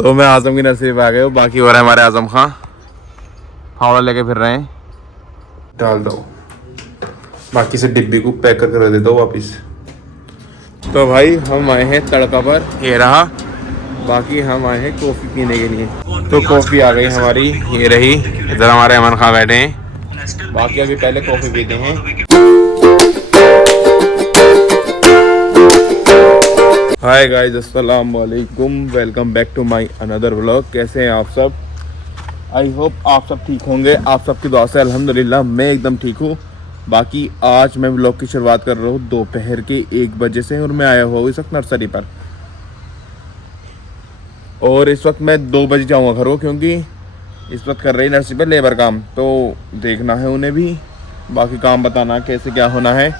तो मैं आजम की नर्सरी पे आ गए हूँ। बाकी हो रहा है हमारे आजम खां फावड़ा लेके फिर रहे हैं। डाल दो, बाकी से डिब्बी को पैक करके रख देता हूँ वापिस। तो भाई हम आए हैं तड़का पर, ये रहा। बाकी हम आए हैं कॉफ़ी पीने के लिए। तो कॉफ़ी आ गई हमारी, ये रही। इधर हमारे अमन खां बैठे हैं। बाकी अभी पहले कॉफ़ी पीते हैं। हाय गाइस, अस्सलाम वालेकुम, welcome back to my another vlog. कैसे हैं आप सब? आई होप आप सब ठीक होंगे। आप सबकी दुआ से अल्हम्दुलिल्लाह मैं एकदम ठीक हूँ। बाकी आज मैं व्लॉग की शुरुआत कर रहा हूँ दोपहर के 1 बजे से, और मैं आया हुआ हूँ इस वक्त नर्सरी पर। और इस वक्त मैं 2 बजे जाऊँगा घर को, क्योंकि इस वक्त कर रही नर्सरी पर लेबर काम, तो देखना है उन्हें भी, बाकी काम बताना कैसे क्या होना है।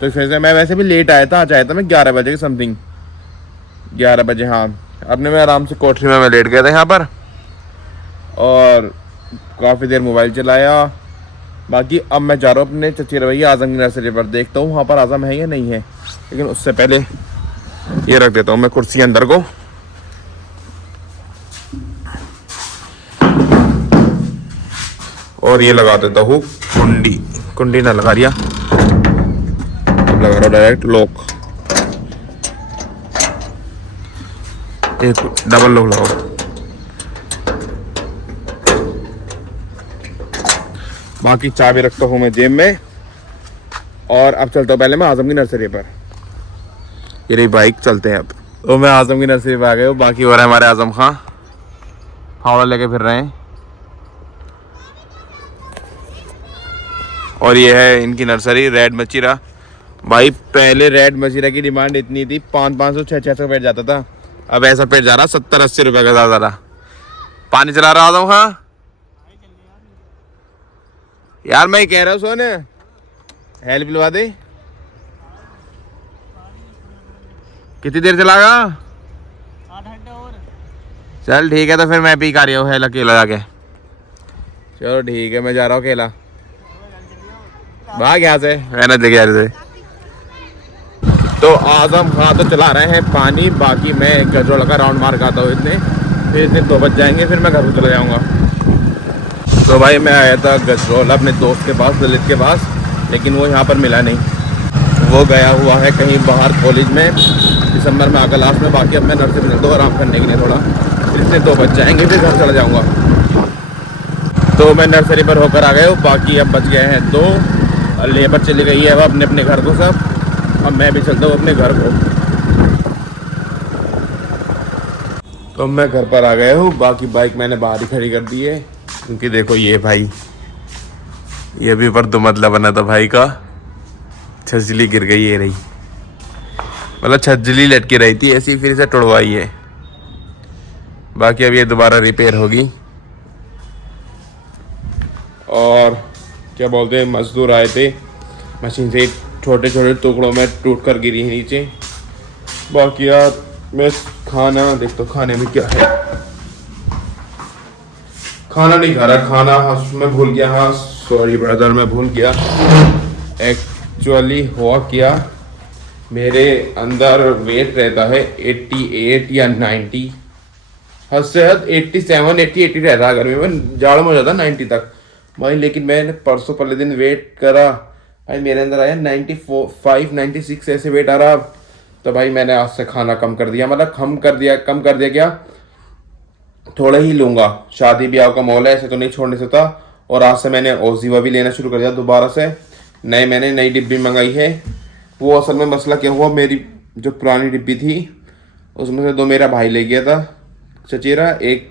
तो इस वजह से मैं वैसे भी लेट आया था। आज आया था मैं 11 बजे के समथिंग, 11 बजे। हाँ, अपने मैं आराम से कोठरी में मैं लेट गया था यहाँ पर, और काफ़ी देर मोबाइल चलाया। बाकी अब मैं जा रहा हूँ अपने चचेरे भैया आजम की नर्सरी पर। देखता हूँ वहाँ पर आजम है या नहीं है, लेकिन उससे पहले ये रख देता हूँ मैं कुर्सी अंदर को। और ये लगा देता हूँ कुंडी। कुंडी ना लगा दिया, अब लगा रहा हूँ डायरेक्ट लॉक। एक डबल लॉक लगाओ। बाकी चाबी रखता हूँ मैं जेब में। और अब चलता हूँ पहले मैं आजम की नर्सरी पर। ये रही बाइक, चलते हैं अब। तो मैं आजम की नर्सरी पर आ गया हूँ। बाकी हो रहा है हमारे आजम खां फावड़ा लेके फिर रहे हैं। और ये है इनकी नर्सरी, रेड मचीरा। भाई पहले रेड मचीरा की डिमांड इतनी थी, 500 600 पेड़ जाता था। अब ऐसा पेड़ जा रहा 70-80 रुपये का ज़्यादा। पानी चला रहा आजम खां यार। मैं कह रहा हूँ सोने हेल्प लवा दे। कितनी देर चलागा? 8 घंटे और। चल ठीक है, तो फिर मैं भी कर रहा हूँ हेल अकेला जाके। चलो ठीक है, मैं जा रहा हूँ अकेला। भाग यहाँ से, मेहनत लेके जा रहे थे। तो आजम खां तो चला रहे हैं पानी। बाकी मैं गजरोला का राउंड मार के आता हूँ इतने, फिर इतने 2 बज जाएंगे, फिर मैं घर को चला जाऊँगा। तो भाई मैं आया था गजरोला अपने दोस्त के पास, ललित के पास, लेकिन वो यहाँ पर मिला नहीं। वो गया हुआ है कहीं बाहर कॉलेज में, दिसंबर में आकर लास्ट में। बाकी अब मैं नर्सरी में दो आराम करने के लिए थोड़ा, फिर इतने 2 बज जाएंगे, फिर घर चला जाऊँगा। तो मैं नर्सरी पर होकर आ गया हूँ। बाकी अब बज गए हैं 2, और लेबर चली गई है अब अपने अपने घर को सब। अब मैं भी चलता हूँ अपने घर को। तो मैं घर पर आ गया हूँ। बाकी बाइक मैंने बाहर ही खड़ी कर दी है, क्योंकि देखो ये भाई, ये भी पर दुमतला बना था भाई का। छजली गिर गई, ये रही, मतलब छजली लटकी रही थी ऐसी, फिर इसे तोड़वाई है। बाकी अब ये दोबारा रिपेयर होगी। और क्या बोलते हैं, मजदूर आए थे, मशीन से छोटे छोटे टुकड़ों में टूट कर गिरी है नीचे। बाकी यार मैं खाना देखता हूँ, खाने में क्या है। खाना नहीं खा रहा, खाना मैं भूल गया। हाँ सॉरी ब्रदर, मैं भूल गया। एक्चुअली हुआ क्या, मेरे अंदर वेट रहता है 88 या 90, हद से हद 87 80 रहता है। गर्मी में जाड़ में हो जाता 90 तक भाई। लेकिन मैंने परसों पहले दिन वेट करा भाई, मेरे अंदर आया 95 96 ऐसे वेट आ रहा। तो भाई मैंने आज से खाना कम कर दिया, मतलब कम कर दिया क्या, थोड़ा ही लूँगा। शादी ब्याह का माहौल है, ऐसे तो नहीं छोड़ने से था। और आज से मैंने ओजीवा भी लेना शुरू कर दिया दोबारा से। मैंने नई डिब्बी मंगाई है। वो असल में मसला क्या हुआ, मेरी जो पुरानी डिब्बी थी उसमें से 2 मेरा भाई ले गया था चचेरा, एक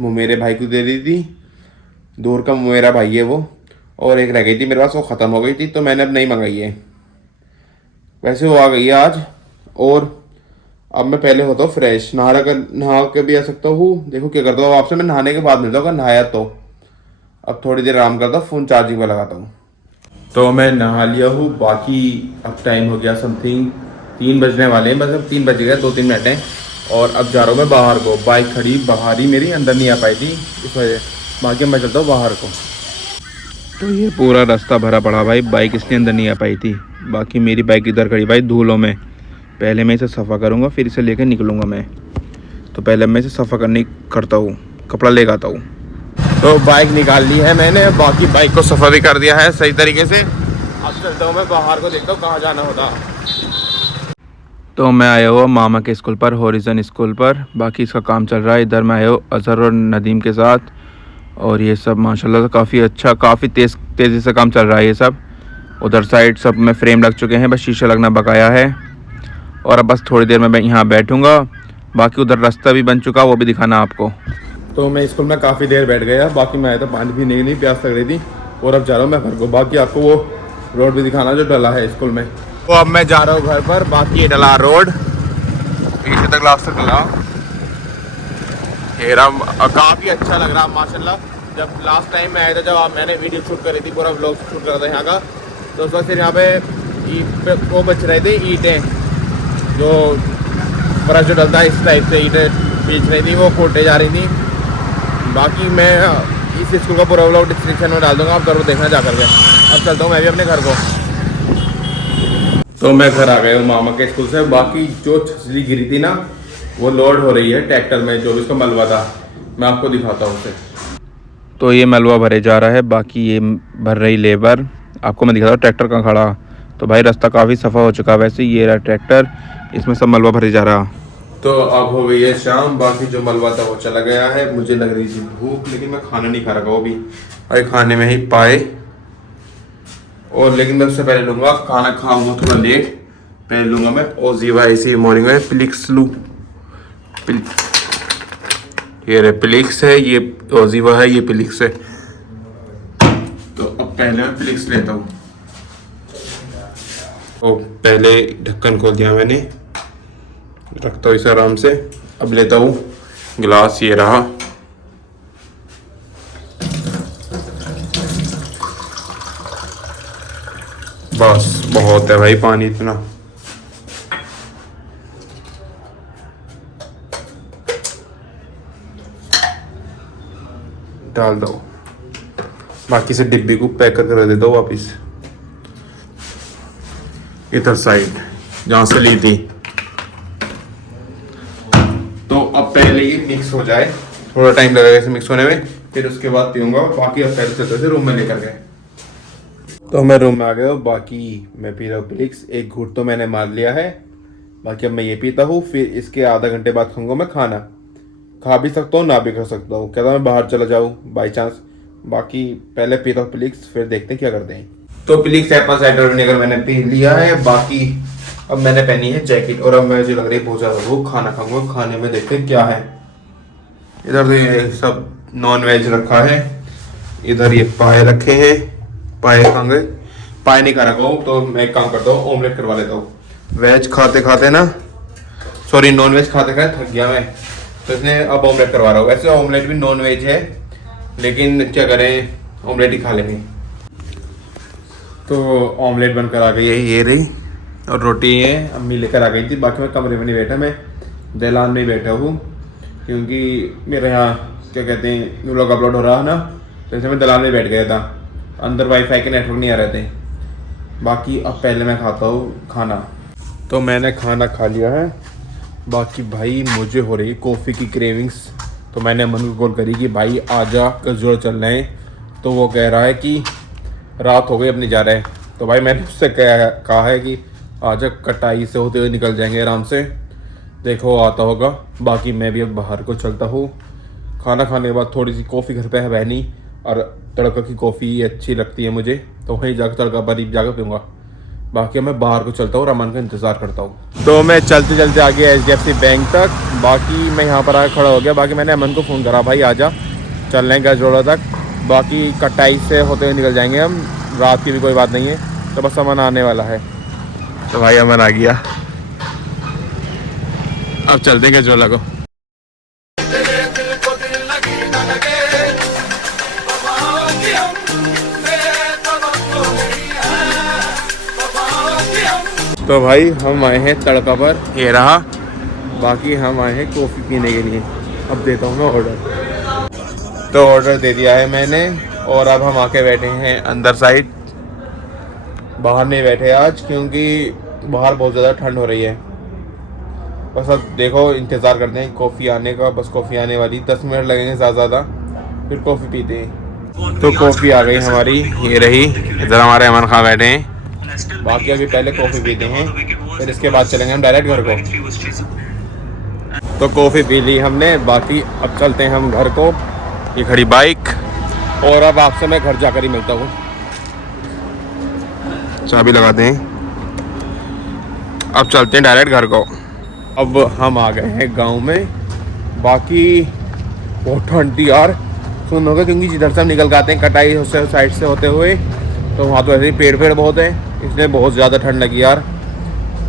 वो मेरे भाई को दे दी थी, दूर का मेरा भाई है वो, और एक रह गई थी मेरे पास, वो ख़त्म हो गई थी। तो मैंने अब नई मंगाई है। वैसे वो आ गई है आज। और अब मैं पहले होता हूँ फ्रेश, नहा के भी आ सकता हूँ। देखो क्या करता हूँ, आपसे मैं नहाने के बाद मिलता हूँ अगर नहाया तो। अब थोड़ी देर आराम करता हूँ, फ़ोन चार्जिंग पर लगाता हूँ। तो मैं नहा लिया हूँ। बाकी अब टाइम हो गया समथिंग 3 बजने वाले हैं, मतलब 3 बज गए, 2-3 मिनट हैं। और अब जा रहा हूँ मैं बाहर को। बाइक खड़ी बाहर ही मेरी, अंदर नहीं आ पाई थी इस वजह। बाकी मैं चलता हूँ बाहर को। तो ये पूरा रास्ता भरा पड़ा भाई, बाइक इसलिए अंदर नहीं आ पाई थी। बाकी मेरी बाइक इधर खड़ी भाई धूलों में। पहले मैं इसे सफ़ा करूँगा, फिर इसे लेकर निकलूँगा मैं। तो पहले मैं इसे सफ़ा करता हूँ, कपड़ा ले आता हूँ। तो बाइक निकाल ली है मैंने, बाकी बाइक को सफ़ा भी कर दिया है सही तरीके से। अब चलता हूँ मैं बाहर को, देखता हूँ कहाँ जाना होता। तो मैं आया हुआ मामा के स्कूल पर, हॉरिजन स्कूल पर। बाकी इसका काम चल रहा है। इधर मैं आया हूँ अजहर और नदीम के साथ, और ये सब माशाल्लाह काफ़ी अच्छा, काफ़ी तेज़ी से काम चल रहा है ये सब। उधर साइड सब में फ्रेम लग चुके हैं, बस शीशा लगना बकाया है। और अब बस थोड़ी देर में मैं यहाँ बैठूँगा। बाकी उधर रास्ता भी बन चुका, वो भी दिखाना आपको। तो मैं स्कूल में काफ़ी देर बैठ गया, बाकी मैं आया था पानी भी नहीं प्यास लग रही थी, और अब जा रहा हूँ मैं घर को। बाकी आपको वो रोड भी दिखाना जो डला है स्कूल में। तो अब मैं जा रहा हूँ घर पर। बाकी ये डला रोड पीछे तक लास्ट तक डला, काफ़ी अच्छा लग रहा माशाल्लाह। जब लास्ट टाइम मैं आया था, जब मैंने वीडियो शूट करी थी, पूरा व्लॉग शूट करा था यहाँ का, तो उस वक्त फिर यहाँ पे वो बच रहे थे ईंटें, जो फर्श जो डलता है इस टाइप से ईंटें बीच रही थी, वो फोटे जा रही थी। बाकी मैं इस स्कूल का पूरा व्लॉग डिस्क्रिप्शन में डाल दूँगा, आप जरूर देखना जा करके। अब चलता हूँ मैं भी अपने घर को। तो मैं घर आ गया हूँ मामा के स्कूल से। बाकी जो छजली गिरी थी ना, वो लोड हो रही है ट्रैक्टर में, जो भी उसका मलबा था, मैं आपको दिखाता हूँ उसे। तो ये मलबा भरे जा रहा है, बाकी ये भर रही लेबर। आपको मैं दिखाता हूँ ट्रैक्टर कहाँ खड़ा। तो भाई रास्ता काफ़ी सफ़ा हो चुका है। वैसे ये रहा ट्रैक्टर, इसमें सब मलबा भरे जा रहा। तो अब हो गई है शाम, बाकी जो मलबा था वो चला गया है। मुझे लग रही थी भूख, लेकिन मैं खाना नहीं खा रहा वो भी, भाई खाने में ही पाए। और लेकिन मैं उससे पहले लूँगा, खाना खाऊंगा थोड़ा लेट, पहले लूँगा मैं ओजीवा इसी मॉर्निंग में प्लिक्स लूँ। ये रे प्लिक्स है, ये ओजीवा है, ये प्लिक्स है। तो अब पहले मैं प्लिक्स लेता हूँ। तो पहले ढक्कन खोल दिया मैंने, रखता हूँ इसे आराम से। अब लेता हूँ गिलास, ये रहा। बस बहुत है भाई पानी इतना। डाल दो, बाकी से डिब्बी को पैक करके दे दो वापिस इधर साइड जहाँ से ली थी। तो अब पहले ये मिक्स हो जाए, थोड़ा टाइम लगेगा इसे मिक्स होने में, फिर उसके बाद पीऊंगा। बाकी अब पहले चलते थे रूम में लेकर गए। तो मैं रूम में आ गया हूँ। बाकी मैं पी रहा हूँ प्लिक्स, एक घूंट तो मैंने मार लिया है। बाकी अब मैं ये पीता हूँ, फिर इसके आधा घंटे बाद खाऊंगा मैं खाना। खा भी सकता हूँ, ना भी खा सकता हूँ, कहता मैं बाहर चला जाऊँ बाई चांस। बाकी पहले पीता हूँ प्लिक्स, फिर देखते हैं क्या करते हैं। तो प्लिक्स एप्पल साइडर विनेगर मैंने पी लिया है। बाकी अब मैंने पहनी है जैकेट, और अब मुझे लग रही है बहुत ज़्यादा वो खाना खाऊंगा। खाने में देखते हैं क्या है। इधर तो ये सब नॉन वेज रखा है, इधर ये पाए रखे हैं, पाए खाएंगे। पाए नहीं खा रखा हूँ, तो मैं एक काम करता हूँ, ऑमलेट करवा लेता हूँ। वेज खाते खाते ना, सॉरी नॉन वेज खाते खाते थक गया मैं, तो इसलिए अब ऑमलेट करवा रहा हूँ। वैसे ऑमलेट भी नॉन वेज है, लेकिन क्या करें, ऑमलेट ही खा लेंगे। तो ऑमलेट बनकर आ गई है, ये रही, और रोटी है अम्मी लेकर आ गई थी। बाकी मैं कमरे में नहीं बैठा, मैं दलान में ही बैठा हूँ, क्योंकि मेरे यहाँ क्या कहते हैं व्लॉग अपलोड हो रहा है ना, तो इसलिए मैं दलान में बैठ गया था। अंदर वाईफाई के नेटवर्क नहीं आ रहे थे। बाकी अब पहले मैं खाता हूँ खाना। तो मैंने खाना खा लिया है। बाकी भाई मुझे हो रही है कॉफ़ी की क्रेविंग्स, तो मैंने अमन को कॉल करी कि भाई आजा कसजोड़ चल रहे हैं। तो वो कह रहा है कि रात हो गई अब नहीं जा रहे। तो भाई मैंने उससे कहा है कि आजा, कटाई से होते हुए निकल जाएंगे आराम से, देखो आता होगा। बाकी मैं भी अब बाहर को चलता हूँ। खाना खाने के बाद थोड़ी सी कॉफ़ी घर पे है बहनी, और तड़का की कॉफ़ी अच्छी लगती है मुझे, तो वहीं जाकर तड़का बरीब जाकर पीऊँगा। बाकी मैं बाहर को चलता हूँ और अमन का इंतज़ार करता हूँ। तो मैं चलते चलते आ गया HDFC बैंक तक। बाकी मैं यहाँ पर आकर खड़ा हो गया। बाकी मैंने अमन को फ़ोन करा, भाई आजा चल रहे हैं गजरोड़ा तक। बाकी कटाई से होते हुए निकल जाएंगे हम, रात की भी कोई बात नहीं है। तो बस अमन आने वाला है। तो भाई अमन आ गया, अब चलते हैं गजरोड़ा को। तो भाई हम आए हैं तड़का पर, ये रहा। बाकी हम आए हैं कॉफ़ी पीने के लिए। अब देता हूँ मैं ऑर्डर। तो ऑर्डर दे दिया है मैंने, और अब हम आके बैठे हैं अंदर साइड। बाहर नहीं बैठे आज, क्योंकि बाहर बहुत ज़्यादा ठंड हो रही है। बस अब देखो इंतज़ार करते हैं कॉफ़ी आने का। बस कॉफ़ी आने वाली 10 मिनट लगेंगे ज़्यादा, फिर कॉफ़ी पीते हैं। तो कॉफ़ी आ गई हमारी, ये रही। इधर हमारे अमन खां बैठे हैं। बाकी अभी पहले कॉफ़ी पीते हैं, फिर इसके बाद चलेंगे हम डायरेक्ट घर को। तो कॉफ़ी पी ली हमने, बाकी अब चलते हैं हम घर को। ये खड़ी बाइक, और अब आपसे मैं घर जाकर ही मिलता हूँ। चाबी लगाते हैं, अब चलते हैं डायरेक्ट घर को। अब हम आ गए हैं गांव में। बाकी बहुत ठंड थी यार, सुनोगे, क्योंकि जिधर से हम निकल के आते हैं कटाई से साइड से होते हुए, तो वहाँ तो ऐसे ही पेड़ बहुत है, इसलिए बहुत ज़्यादा ठंड लगी यार।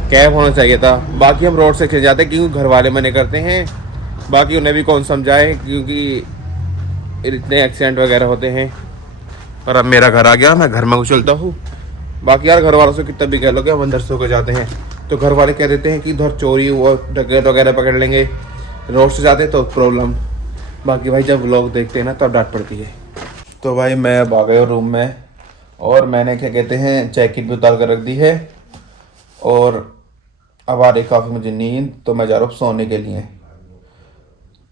कैब होना चाहिए था। बाकी हम रोड से चले जाते हैं क्योंकि घर वाले मना करते हैं। बाकी उन्हें भी कौन समझाए, क्योंकि इतने एक्सीडेंट वगैरह होते हैं। और अब मेरा घर आ गया, मैं घर में चलता हूँ। बाकी यार घर वालों से कितना भी कह लो कि हम अंदर से होकर जाते हैं, तो घर वाले कह देते हैं कि इधर चोरी हुआ, डकैत वगैरह पकड़ लेंगे। रोड से जाते हैं तो प्रॉब्लम। बाकी भाई जब व्लॉग देखते हैं ना तब डांट पड़ती है। तो भाई मैं अब आ गया रूम में, और मैंने क्या कहते हैं जैकेट भी उतार कर रख दी है, और अब आ रही काफ़ी मुझे नींद, तो मैं जा रहा हूँ सोने के लिए।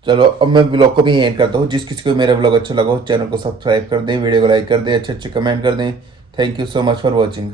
चलो अब मैं ब्लॉग को भी एंड करता हूँ। जिस किसी को मेरा ब्लॉग अच्छा लगा हो चैनल को सब्सक्राइब कर दें, वीडियो को लाइक कर दें, अच्छे अच्छे कमेंट कर दें। Thank you so much for watching.